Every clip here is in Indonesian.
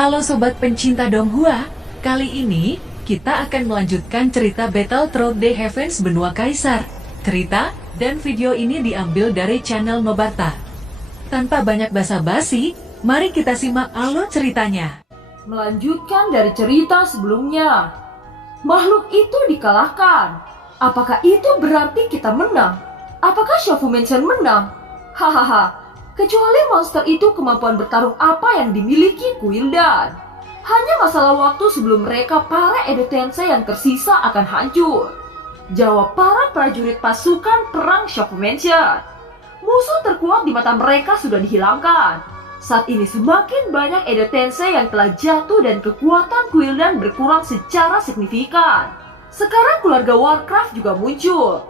Halo sobat pencinta Donghua, kali ini kita akan melanjutkan cerita Battle Through the Heavens Benua Kaisar. Cerita dan video ini diambil dari channel Nobarta. Tanpa banyak basa-basi, mari kita simak alur ceritanya. Melanjutkan dari cerita sebelumnya, makhluk itu dikalahkan. Apakah itu berarti kita menang? Apakah Shofu Mansion menang? Hahaha. Kecuali monster itu kemampuan bertarung apa yang dimiliki Kuildan. Hanya masalah waktu sebelum mereka para Edo Tensei yang tersisa akan hancur. Jawab para prajurit pasukan perang Shofu Mansion. Musuh terkuat di mata mereka sudah dihilangkan. Saat ini semakin banyak Edo Tensei yang telah jatuh dan kekuatan Kuildan berkurang secara signifikan. Sekarang keluarga Warcraft juga muncul.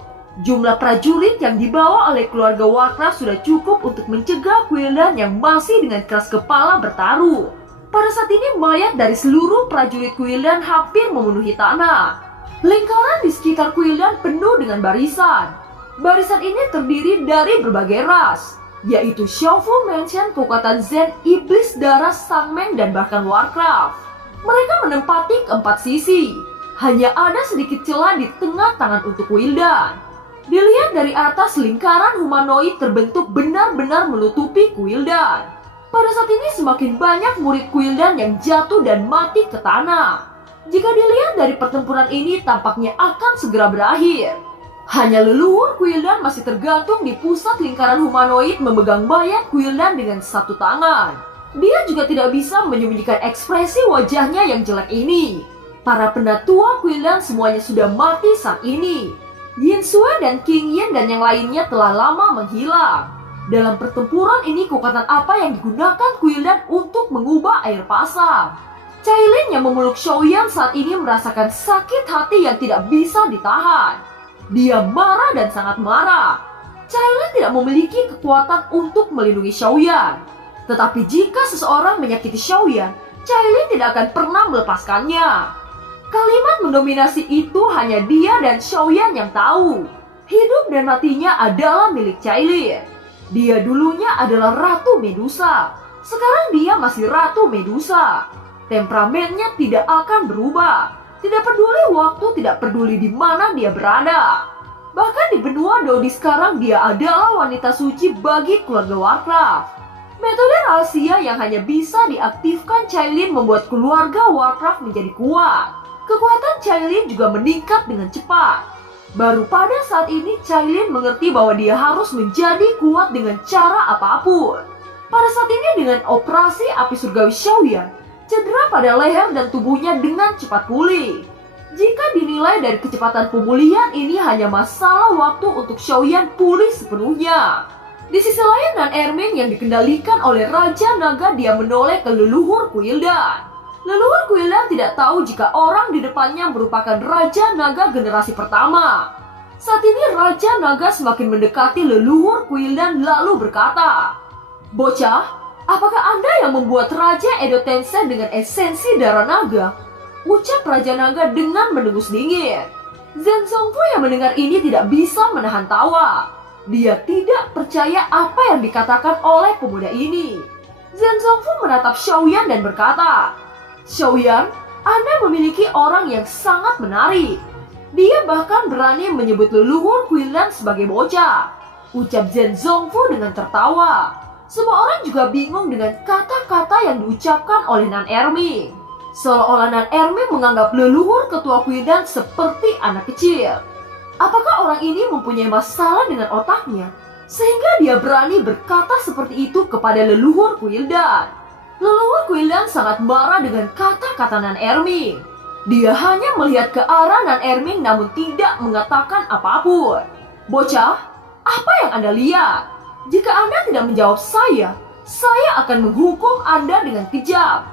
Jumlah prajurit yang dibawa oleh keluarga Warcraft sudah cukup untuk mencegah Kuildan yang masih dengan keras kepala bertaruh. Pada saat ini mayat dari seluruh prajurit Kuildan hampir memenuhi tanah. Lingkaran di sekitar Kuildan penuh dengan barisan. Barisan ini terdiri dari berbagai ras, yaitu Shofu Mansion, kekuatan Zen, Iblis Darah, Sangmen, dan bahkan Warcraft. Mereka menempati keempat sisi. Hanya ada sedikit celah di tengah tangan untuk Kuildan. Dilihat dari atas, lingkaran humanoid terbentuk benar-benar menutupi Kuildan. Pada saat ini semakin banyak murid Kuildan yang jatuh dan mati ke tanah. Jika dilihat dari pertempuran ini, tampaknya akan segera berakhir. Hanya leluhur Kuildan masih tergantung di pusat lingkaran humanoid memegang mayat Kuildan dengan satu tangan. Dia juga tidak bisa menyembunyikan ekspresi wajahnya yang jelek ini. Para pendatua Kuildan semuanya sudah mati saat ini. Yin Sue dan King Yin dan yang lainnya telah lama menghilang. Dalam pertempuran ini, kekuatan apa yang digunakan Kuildan untuk mengubah air pasang? Cailin yang memeluk Xiaoyan saat ini merasakan sakit hati yang tidak bisa ditahan. Dia marah dan sangat marah. Cailin tidak memiliki kekuatan untuk melindungi Xiaoyan. Tetapi jika seseorang menyakiti Xiaoyan, Cailin tidak akan pernah melepaskannya. Kalimat mendominasi itu hanya dia dan Xiaoyan yang tahu. Hidup dan matinya adalah milik Cailin. Dia dulunya adalah Ratu Medusa. Sekarang dia masih Ratu Medusa. Temperamennya tidak akan berubah. Tidak peduli waktu, tidak peduli di mana dia berada. Bahkan di benua Dodi sekarang dia adalah wanita suci bagi keluarga Warcraft. Metode rahasia yang hanya bisa diaktifkan Cailin membuat keluarga Warcraft menjadi kuat. Kekuatan Cailin juga meningkat dengan cepat. Baru pada saat ini Cailin mengerti bahwa dia harus menjadi kuat dengan cara apapun. Pada saat ini dengan operasi api surgawi Xiaoyan, cedera pada leher dan tubuhnya dengan cepat pulih. Jika dinilai dari kecepatan pemulihan ini hanya masalah waktu untuk Xiaoyan pulih sepenuhnya. Di sisi lain, Nan Erming yang dikendalikan oleh Raja Naga dia menoleh ke leluhur Kuildan. Leluhur Kuildan tidak tahu jika orang di depannya merupakan Raja Naga generasi pertama. Saat ini Raja Naga semakin mendekati leluhur Kuildan lalu berkata, "Bocah, apakah Anda yang membuat Raja Edo Tensei dengan esensi darah naga?" Ucap Raja Naga dengan mendengus dingin. Zen Zongfu yang mendengar ini tidak bisa menahan tawa. Dia tidak percaya apa yang dikatakan oleh pemuda ini. Zen Zongfu menatap Xiaoyan dan berkata, "Xiaoyan, Anda memiliki orang yang sangat menarik. Dia bahkan berani menyebut leluhur Kuildan sebagai bocah." Ucap Zen Zongfu dengan tertawa. Semua orang juga bingung dengan kata-kata yang diucapkan oleh Nan Erming. Seolah-olah Nan Erming menganggap leluhur ketua Kuildan seperti anak kecil. Apakah orang ini mempunyai masalah dengan otaknya sehingga dia berani berkata seperti itu kepada leluhur Kuildan? Leluhur Kuildan sangat marah dengan kata-kata Nan Erming. Dia hanya melihat ke arah Nan Erming namun tidak mengatakan apapun. "Bocah, apa yang Anda lihat? Jika Anda tidak menjawab saya akan menghukum Anda dengan kejam,"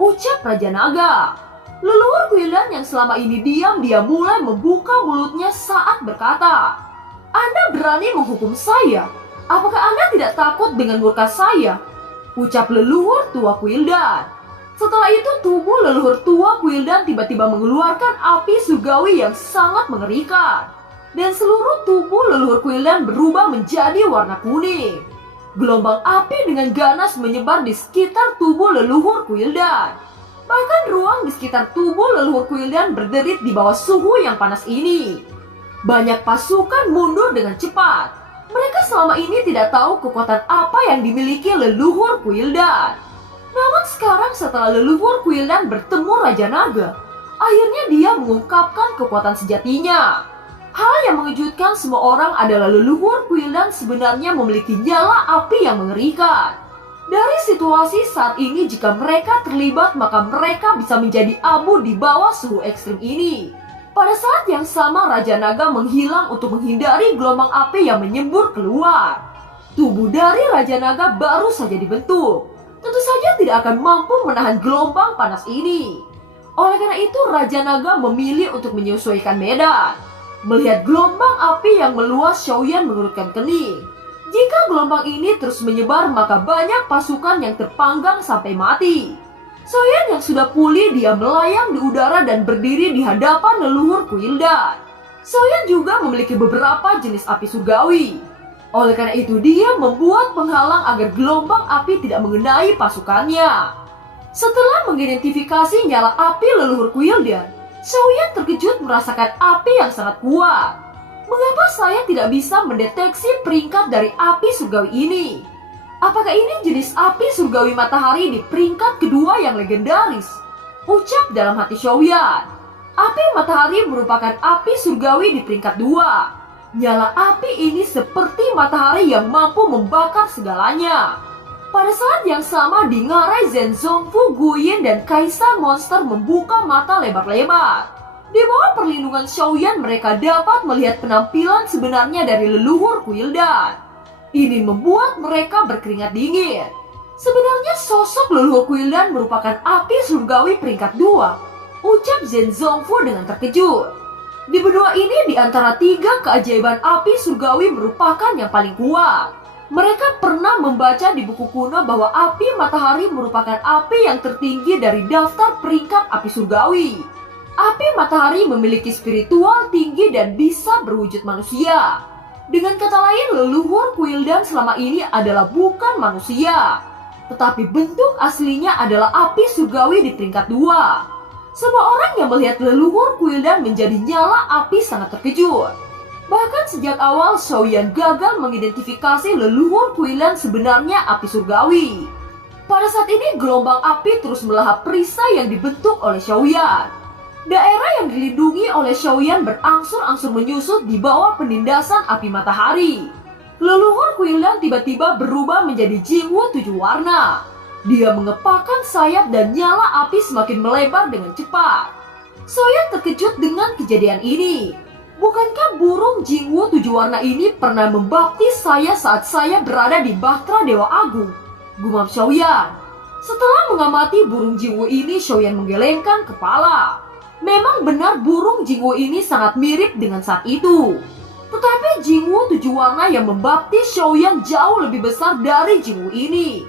ucap Raja Naga. Leluhur Kuildan yang selama ini diam, dia mulai membuka mulutnya saat berkata, "Anda berani menghukum saya? Apakah Anda tidak takut dengan murka saya?" Ucap leluhur tua Kuildan. Setelah itu tubuh leluhur tua Kuildan tiba-tiba mengeluarkan api surgawi yang sangat mengerikan. Dan seluruh tubuh leluhur Kuildan berubah menjadi warna kuning. Gelombang api dengan ganas menyebar di sekitar tubuh leluhur Quildan. Bahkan ruang di sekitar tubuh leluhur Quildan berderit di bawah suhu yang panas ini. Banyak pasukan mundur dengan cepat. Mereka selama ini tidak tahu kekuatan apa yang dimiliki leluhur Quildan. Namun sekarang setelah leluhur Quildan bertemu Raja Naga, akhirnya dia mengungkapkan kekuatan sejatinya. Hal yang mengejutkan semua orang adalah leluhur Quildan sebenarnya memiliki nyala api yang mengerikan. Dari situasi saat ini, jika mereka terlibat maka mereka bisa menjadi abu di bawah suhu ekstrim ini. Pada saat yang sama, Raja Naga menghilang untuk menghindari gelombang api yang menyembur keluar. Tubuh dari Raja Naga baru saja dibentuk. Tentu saja tidak akan mampu menahan gelombang panas ini. Oleh karena itu, Raja Naga memilih untuk menyesuaikan medan. Melihat gelombang api yang meluas, Xiaoyan mengerutkan kening. Jika gelombang ini terus menyebar, maka banyak pasukan yang terpanggang sampai mati. Xiaoyan yang sudah pulih, dia melayang di udara dan berdiri di hadapan leluhur Quildan. Xiaoyan juga memiliki beberapa jenis api surgawi. Oleh karena itu, dia membuat penghalang agar gelombang api tidak mengenai pasukannya. Setelah mengidentifikasi nyala api leluhur Quildan, Xiaoyan terkejut merasakan api yang sangat kuat. Mengapa saya tidak bisa mendeteksi peringkat dari api surgawi ini? Apakah ini jenis api surgawi matahari di peringkat kedua yang legendaris? Ucap dalam hati Xiaoyan. Api matahari merupakan api surgawi di peringkat 2. Nyala api ini seperti matahari yang mampu membakar segalanya. Pada saat yang sama, di ngarai Zhenzongfu, Guyin dan Kaisar Monster membuka mata lebar-lebar. Di bawah perlindungan Xiaoyan, mereka dapat melihat penampilan sebenarnya dari leluhur Quildan. Ini membuat mereka berkeringat dingin. Sebenarnya sosok leluhur Quildan merupakan api surgawi peringkat 2, ucap Zhenzongfu dengan terkejut. Di benua ini, di antara 3 keajaiban api surgawi merupakan yang paling kuat. Mereka pernah membaca di buku kuno bahwa api matahari merupakan api yang tertinggi dari daftar peringkat api surgawi. Api matahari memiliki spiritual tinggi dan bisa berwujud manusia. Dengan kata lain, leluhur Quildan selama ini adalah bukan manusia, tetapi bentuk aslinya adalah api surgawi di peringkat 2. Semua orang yang melihat leluhur Quildan menjadi nyala api sangat terkejut. Bahkan sejak awal, Xiaoyan gagal mengidentifikasi leluhur Quildan sebenarnya api surgawi. Pada saat ini, gelombang api terus melahap perisai yang dibentuk oleh Xiaoyan. Daerah yang dilindungi oleh Xiaoyan berangsur-angsur menyusut di bawah penindasan api matahari. Leluhur Quildan tiba-tiba berubah menjadi Jingwu 7 warna. Dia mengepakkan sayap dan nyala api semakin melebar dengan cepat. Xiaoyan terkejut dengan kejadian ini. Bukankah burung Jingwu 7 warna ini pernah membaptis saya saat saya berada di Bahtera Dewa Agung? Gumam Xiaoyan. Setelah mengamati burung Jingwu ini, Xiaoyan menggelengkan kepala. Memang benar burung Jingwu ini sangat mirip dengan saat itu. Tetapi Jingwu 7 warna yang membaptis Xiaoyan jauh lebih besar dari Jingwu ini.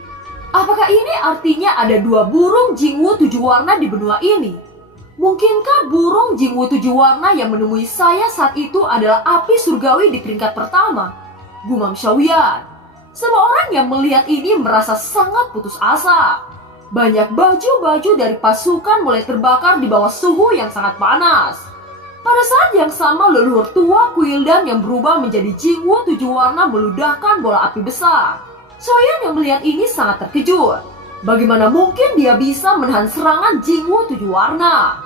Apakah ini artinya ada 2 burung Jingwu 7 warna di benua ini? Mungkinkah burung Jingwu 7 warna yang menemui saya saat itu adalah api surgawi di peringkat pertama? Gumam Xiaoyan. Semua orang yang melihat ini merasa sangat putus asa. Banyak baju-baju dari pasukan mulai terbakar di bawah suhu yang sangat panas. Pada saat yang sama, leluhur tua Quildan yang berubah menjadi Jingwu 7 warna meludahkan bola api besar. Xiaoyan yang melihat ini sangat terkejut. Bagaimana mungkin dia bisa menahan serangan Jingwu 7 warna?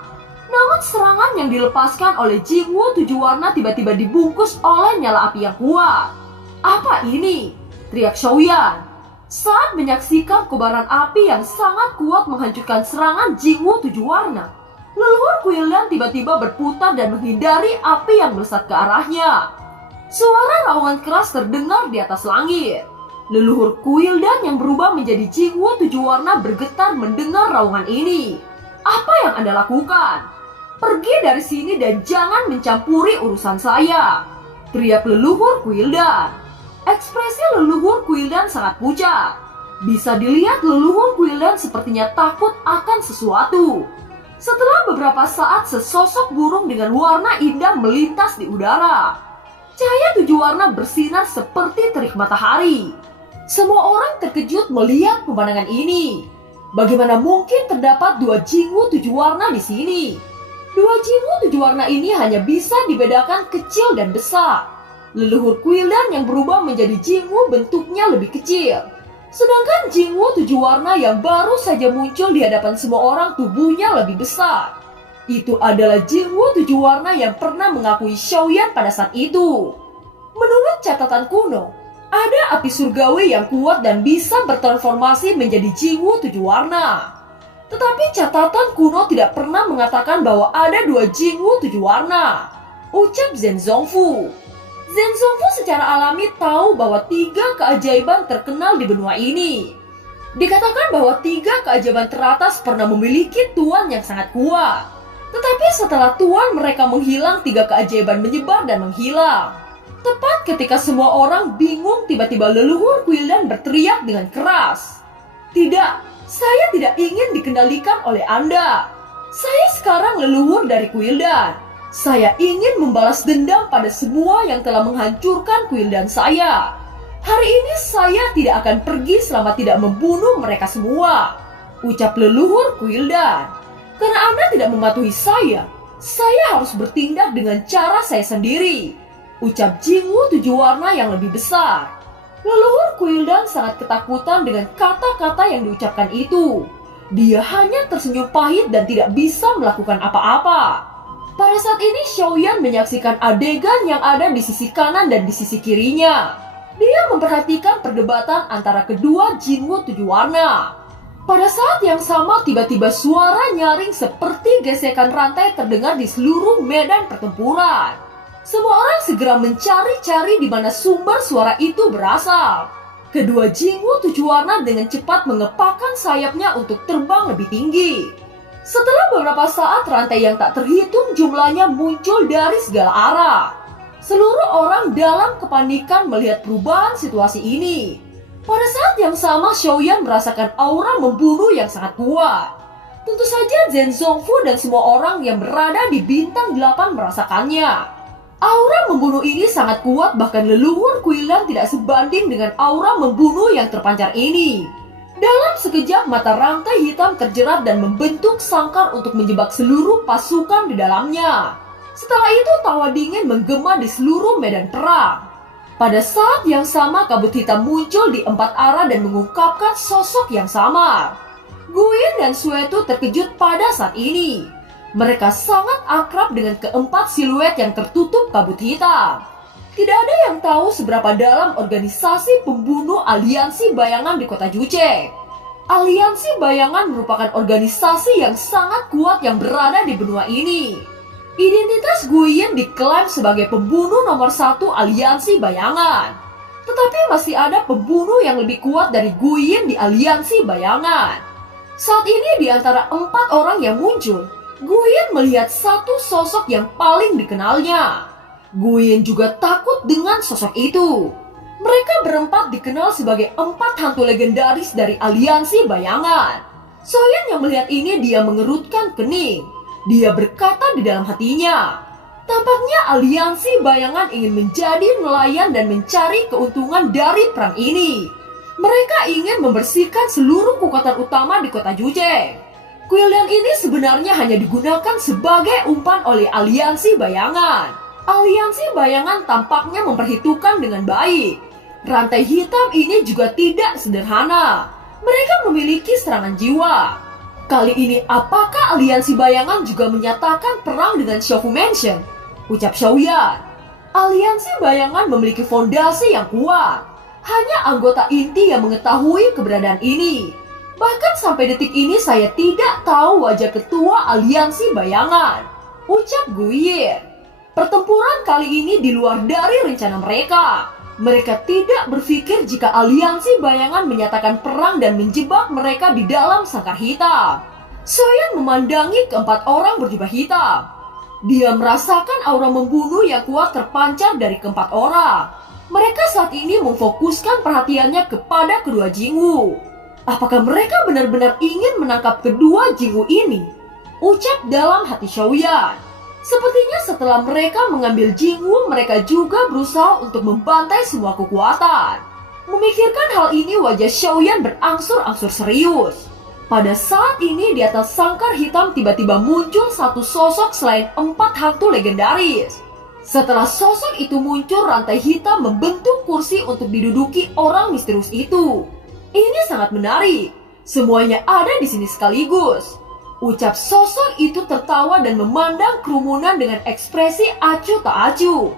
Namun serangan yang dilepaskan oleh Jingwu 7 warna tiba-tiba dibungkus oleh nyala api yang kuat. Apa ini? Teriak Xiaoyan. Saat menyaksikan kobaran api yang sangat kuat menghancurkan serangan Jingwu 7 warna, leluhur Quildan tiba-tiba berputar dan menghindari api yang melesat ke arahnya. Suara raungan keras terdengar di atas langit. Leluhur Quildan yang berubah menjadi Jingwu 7 warna bergetar mendengar raungan ini. Apa yang Anda lakukan? Pergi dari sini dan jangan mencampuri urusan saya, teriak leluhur Quildan. Ekspresi leluhur Quildan sangat pucat. Bisa dilihat leluhur Quildan sepertinya takut akan sesuatu. Setelah beberapa saat, sesosok burung dengan warna indah melintas di udara. Cahaya 7 warna bersinar seperti terik matahari. Semua orang terkejut melihat pemandangan ini. Bagaimana mungkin terdapat dua Jingwu 7 warna di sini? Dua Jingwu 7 warna ini hanya bisa dibedakan kecil dan besar. Leluhur Quildan yang berubah menjadi Jingwu bentuknya lebih kecil. Sedangkan Jingwu 7 warna yang baru saja muncul di hadapan semua orang tubuhnya lebih besar. Itu adalah Jingwu 7 warna yang pernah mengakui Xiaoyan pada saat itu. Menurut catatan kuno, ada api surgawi yang kuat dan bisa bertransformasi menjadi Jingwu 7 warna. Tetapi catatan kuno tidak pernah mengatakan bahwa ada dua Jingwu 7 warna. Ucap Zhen Zongfu. Zhen Zongfu secara alami tahu bahwa 3 keajaiban terkenal di benua ini. Dikatakan bahwa 3 keajaiban teratas pernah memiliki tuan yang sangat kuat. Tetapi setelah tuan mereka menghilang, 3 keajaiban menyebar dan menghilang. Tepat ketika semua orang bingung, tiba-tiba leluhur Quildan berteriak dengan keras. Tidak, saya tidak ingin dikendalikan oleh Anda. Saya sekarang leluhur dari Quildan. Saya ingin membalas dendam pada semua yang telah menghancurkan Quildan saya. Hari ini saya tidak akan pergi selama tidak membunuh mereka semua. Ucap leluhur Quildan. Karena Anda tidak mematuhi saya harus bertindak dengan cara saya sendiri. Ucap Jingwu 7 warna yang lebih besar. Leluhur Quildan sangat ketakutan dengan kata-kata yang diucapkan itu. Dia hanya tersenyum pahit dan tidak bisa melakukan apa-apa. Pada saat ini Xiaoyan menyaksikan adegan yang ada di sisi kanan dan di sisi kirinya. Dia memperhatikan perdebatan antara kedua Jingwu 7 warna. Pada saat yang sama tiba-tiba suara nyaring seperti gesekan rantai terdengar di seluruh medan pertempuran. Semua orang segera mencari-cari di mana sumber suara itu berasal. Kedua Jingwu 7 warna dengan cepat mengepakkan sayapnya untuk terbang lebih tinggi. Setelah beberapa saat, rantai yang tak terhitung jumlahnya muncul dari segala arah. Seluruh orang dalam kepanikan melihat perubahan situasi ini. Pada saat yang sama, Xiaoyan merasakan aura membunuh yang sangat kuat. Tentu saja Zhen Zongfu dan semua orang yang berada di bintang 8 merasakannya. Aura membunuh ini sangat kuat, bahkan leluhur Quildan tidak sebanding dengan aura membunuh yang terpancar ini. Dalam sekejap mata rantai hitam terjerat dan membentuk sangkar untuk menjebak seluruh pasukan di dalamnya. Setelah itu tawa dingin menggema di seluruh medan perang. Pada saat yang sama kabut hitam muncul di 4 arah dan mengungkapkan sosok yang samar. Guyin dan Suetu terkejut pada saat ini. Mereka sangat akrab dengan keempat siluet yang tertutup kabut hitam. Tidak ada yang tahu seberapa dalam organisasi pembunuh aliansi bayangan di kota Juche. Aliansi bayangan merupakan organisasi yang sangat kuat yang berada di benua ini. Identitas Guyin diklaim sebagai pembunuh nomor 1 aliansi bayangan. Tetapi masih ada pembunuh yang lebih kuat dari Guyin di aliansi bayangan. Saat ini di antara 4 orang yang muncul, Guyin melihat satu sosok yang paling dikenalnya. Guyin juga takut dengan sosok itu. Mereka berempat dikenal sebagai 4 hantu legendaris dari aliansi bayangan. Soyan yang melihat ini dia mengerutkan kening. Dia berkata di dalam hatinya, tampaknya aliansi bayangan ingin menjadi nelayan dan mencari keuntungan dari perang ini. Mereka ingin membersihkan seluruh kekuatan utama di kota Juche. Quildan ini sebenarnya hanya digunakan sebagai umpan oleh aliansi bayangan. Aliansi bayangan tampaknya memperhitungkan dengan baik. Rantai hitam ini juga tidak sederhana. Mereka memiliki serangan jiwa. Kali ini apakah aliansi bayangan juga menyatakan perang dengan Xiaofu Mansion? Ucap Xiaoyan. Aliansi bayangan memiliki fondasi yang kuat. Hanya anggota inti yang mengetahui keberadaan ini. Bahkan sampai detik ini saya tidak tahu wajah ketua aliansi bayangan. Ucap Guyin. Pertempuran kali ini di luar dari rencana mereka. Mereka tidak berpikir jika aliansi bayangan menyatakan perang dan menjebak mereka di dalam sangkar hitam. Soyan memandangi keempat orang berjubah hitam. Dia merasakan aura membunuh yang kuat terpancar dari keempat orang. Mereka saat ini memfokuskan perhatiannya kepada kedua Jingwu. Apakah mereka benar-benar ingin menangkap kedua Jingwu ini? Ucap dalam hati Xiaoyan. Sepertinya setelah mereka mengambil Jingwu, mereka juga berusaha untuk membantai semua kekuatan. Memikirkan hal ini, wajah Xiaoyan berangsur-angsur serius. Pada saat ini di atas sangkar hitam tiba-tiba muncul satu sosok selain 4 hantu legendaris. Setelah sosok itu muncul, rantai hitam membentuk kursi untuk diduduki orang misterius itu. Ini sangat menarik. Semuanya ada di sini sekaligus. Ucap sosok itu tertawa dan memandang kerumunan dengan ekspresi acuh tak acuh.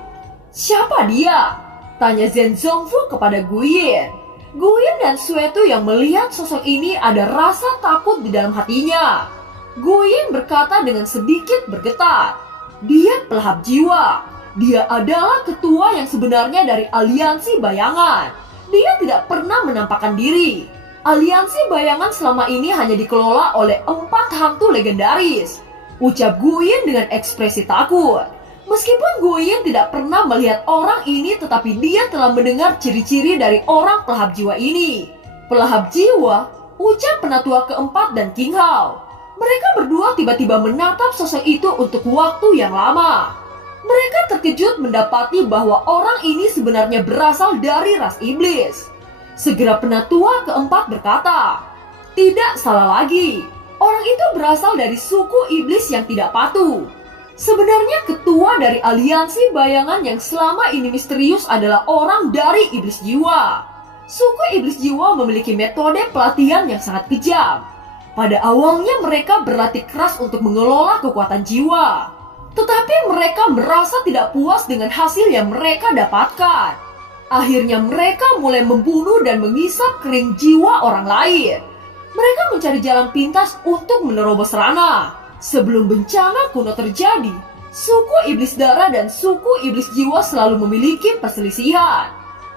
Siapa dia? Tanya Zhen Zongfu kepada Guyin. Guyin dan Suetu yang melihat sosok ini ada rasa takut di dalam hatinya. Guyin berkata dengan sedikit bergetar. Dia pelahap jiwa. Dia adalah ketua yang sebenarnya dari aliansi bayangan. Dia tidak pernah menampakkan diri. Aliansi bayangan selama ini hanya dikelola oleh 4 hantu legendaris. Ucap Guyin dengan ekspresi takut. Meskipun Guyin tidak pernah melihat orang ini, tetapi dia telah mendengar ciri-ciri dari orang pelahap jiwa ini. Pelahap jiwa, ucap penatua keempat dan King Hao. Mereka berdua tiba-tiba menatap sosok itu untuk waktu yang lama. Mereka terkejut mendapati bahwa orang ini sebenarnya berasal dari ras iblis. Segera penatua keempat berkata, "Tidak salah lagi, orang itu berasal dari suku iblis yang tidak patuh." Sebenarnya ketua dari aliansi bayangan yang selama ini misterius adalah orang dari iblis jiwa. Suku iblis jiwa memiliki metode pelatihan yang sangat kejam. Pada awalnya mereka berlatih keras untuk mengelola kekuatan jiwa. Tetapi mereka merasa tidak puas dengan hasil yang mereka dapatkan. Akhirnya mereka mulai membunuh dan mengisap kering jiwa orang lain. Mereka mencari jalan pintas untuk menerobos ranah. Sebelum bencana kuno terjadi, suku iblis darah dan suku iblis jiwa selalu memiliki perselisihan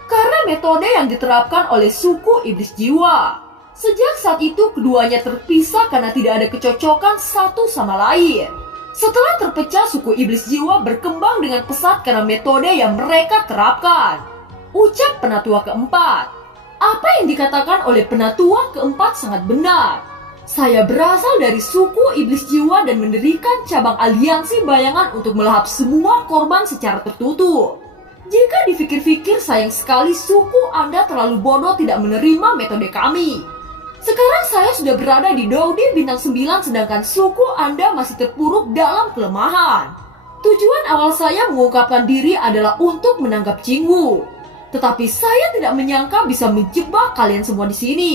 karena metode yang diterapkan oleh suku iblis jiwa. Sejak saat itu keduanya terpisah karena tidak ada kecocokan satu sama lain. Setelah terpecah, suku iblis jiwa berkembang dengan pesat karena metode yang mereka terapkan. Ucap penatua keempat. Apa yang dikatakan oleh penatua keempat sangat benar. Saya berasal dari suku iblis jiwa dan mendirikan cabang aliansi bayangan untuk melahap semua korban secara tertutup. Jika dipikir-pikir, sayang sekali suku Anda terlalu bodoh tidak menerima metode kami. Sekarang saya sudah berada di Dodi Bintang 9 sedangkan suku Anda masih terpuruk dalam kelemahan. Tujuan awal saya mengungkapkan diri adalah untuk menangkap Jingwu. Tetapi saya tidak menyangka bisa menjebak kalian semua di sini.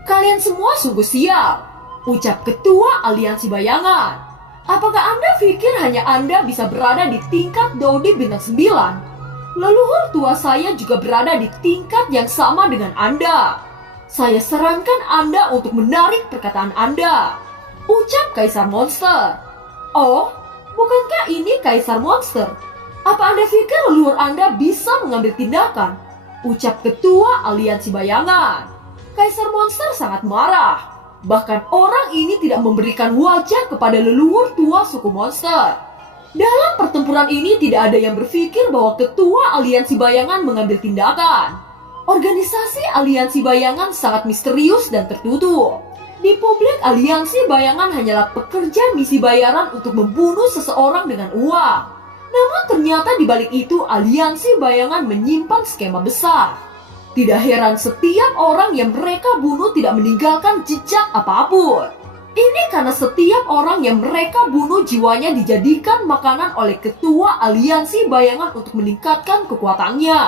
Kalian semua sungguh sial, ucap ketua aliansi bayangan. Apakah Anda pikir hanya Anda bisa berada di tingkat Dodi Bintang 9? Leluhur tua saya juga berada di tingkat yang sama dengan Anda. Saya sarankan Anda untuk menarik perkataan Anda, ucap Kaisar Monster. Oh, bukankah ini Kaisar Monster? Apa Anda pikir leluhur Anda bisa mengambil tindakan? Ucap ketua aliansi bayangan. Kaisar Monster sangat marah. Bahkan orang ini tidak memberikan wajah kepada leluhur tua suku monster. Dalam pertempuran ini tidak ada yang berpikir bahwa ketua aliansi bayangan mengambil tindakan. Organisasi aliansi bayangan sangat misterius dan tertutup. Di publik, aliansi bayangan hanyalah pekerja misi bayaran untuk membunuh seseorang dengan uang. Namun ternyata di balik itu aliansi bayangan menyimpan skema besar. Tidak heran setiap orang yang mereka bunuh tidak meninggalkan jejak apapun. Ini karena setiap orang yang mereka bunuh jiwanya dijadikan makanan oleh ketua aliansi bayangan untuk meningkatkan kekuatannya.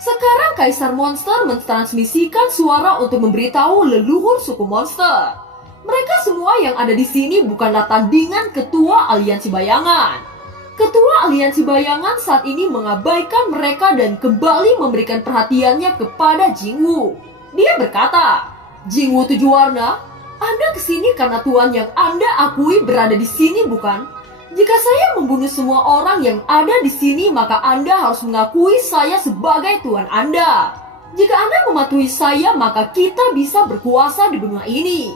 Sekarang Kaisar Monster mentransmisikan suara untuk memberitahu leluhur suku monster. Mereka semua yang ada di sini bukanlah tandingan ketua aliansi bayangan. Ketua aliansi bayangan saat ini mengabaikan mereka dan kembali memberikan perhatiannya kepada Jingwu. Dia berkata, "Jingwu 7 warna, Anda kesini karena tuan yang Anda akui berada di sini, bukan? Jika saya membunuh semua orang yang ada di sini, maka Anda harus mengakui saya sebagai tuan Anda. Jika Anda mematuhi saya, maka kita bisa berkuasa di benua ini.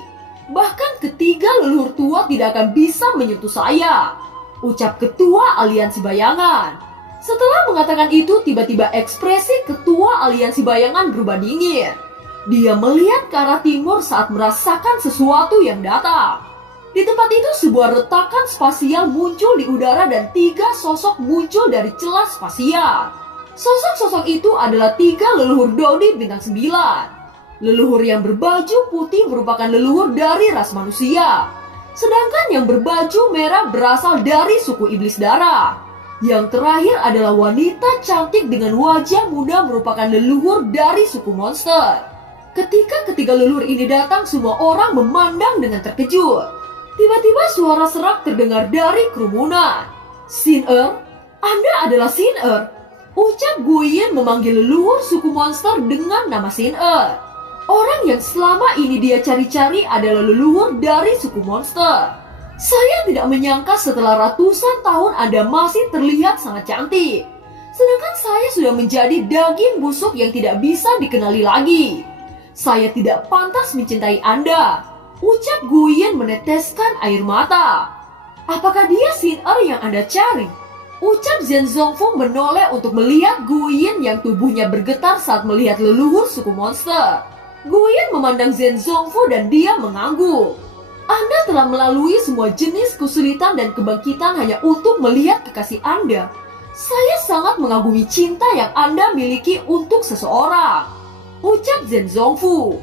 Bahkan ketiga leluhur tua tidak akan bisa menyentuh saya," ucap ketua aliansi bayangan. Setelah mengatakan itu, tiba-tiba ekspresi ketua aliansi bayangan berubah dingin. Dia melihat ke arah timur saat merasakan sesuatu yang datang. Di tempat itu sebuah retakan spasial muncul di udara dan 3 sosok muncul dari celah spasial. Sosok-sosok itu adalah 3 leluhur Dodi bintang 9. Leluhur yang berbaju putih merupakan leluhur dari ras manusia. Sedangkan yang berbaju merah berasal dari suku iblis darah. Yang terakhir adalah wanita cantik dengan wajah muda merupakan leluhur dari suku monster. Ketika ketiga leluhur ini datang, semua orang memandang dengan terkejut. Tiba-tiba suara serak terdengar dari kerumunan. Sin-er, Anda adalah Sin-er. Ucap Guyin memanggil leluhur suku monster dengan nama Sin-er. Orang yang selama ini dia cari-cari adalah leluhur dari suku monster. Saya tidak menyangka setelah ratusan tahun Anda masih terlihat sangat cantik. Sedangkan saya sudah menjadi daging busuk yang tidak bisa dikenali lagi. Saya tidak pantas mencintai Anda. Ucap Guyin meneteskan air mata. Apakah dia Sin-er yang Anda cari? Ucap Zhenzongfu menoleh untuk melihat Guyin yang tubuhnya bergetar saat melihat leluhur suku monster. Guyin memandang Zhenzongfu dan dia mengangguk. Anda telah melalui semua jenis kesulitan dan kebangkitan hanya untuk melihat kekasih Anda. Saya sangat mengagumi cinta yang Anda miliki untuk seseorang. Ucap Zhenzongfu.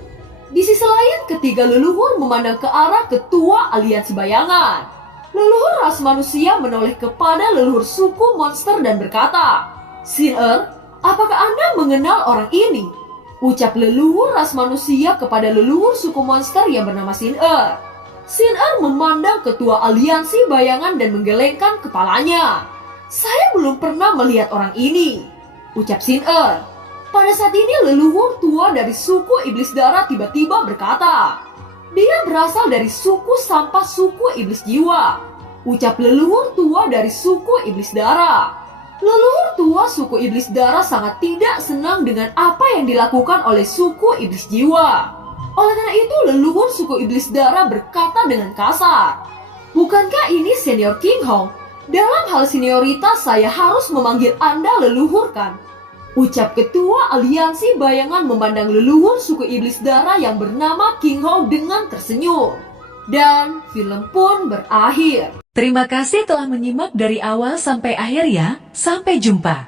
Di sisi lain, ketiga leluhur memandang ke arah ketua aliansi bayangan. Leluhur ras manusia menoleh kepada leluhur suku monster dan berkata, Sin-er, apakah Anda mengenal orang ini? Ucap leluhur ras manusia kepada leluhur suku monster yang bernama Sin-er. Sin-er memandang ketua aliansi bayangan dan menggelengkan kepalanya. Saya belum pernah melihat orang ini. Ucap Sin-er. Pada saat ini leluhur tua dari suku iblis darah tiba-tiba berkata, dia berasal dari suku sampah suku iblis jiwa. Ucap leluhur tua dari suku iblis darah. Leluhur tua suku iblis darah sangat tidak senang dengan apa yang dilakukan oleh suku iblis jiwa. Oleh karena itu leluhur suku iblis darah berkata dengan kasar, bukankah ini senior King Hong? Dalam hal senioritas saya harus memanggil Anda leluhur kan? Ucap ketua aliansi bayangan memandang leluhur suku iblis darah yang bernama King Hong dengan tersenyum. Dan film pun berakhir. Terima kasih telah menyimak dari awal sampai akhir ya. Sampai jumpa.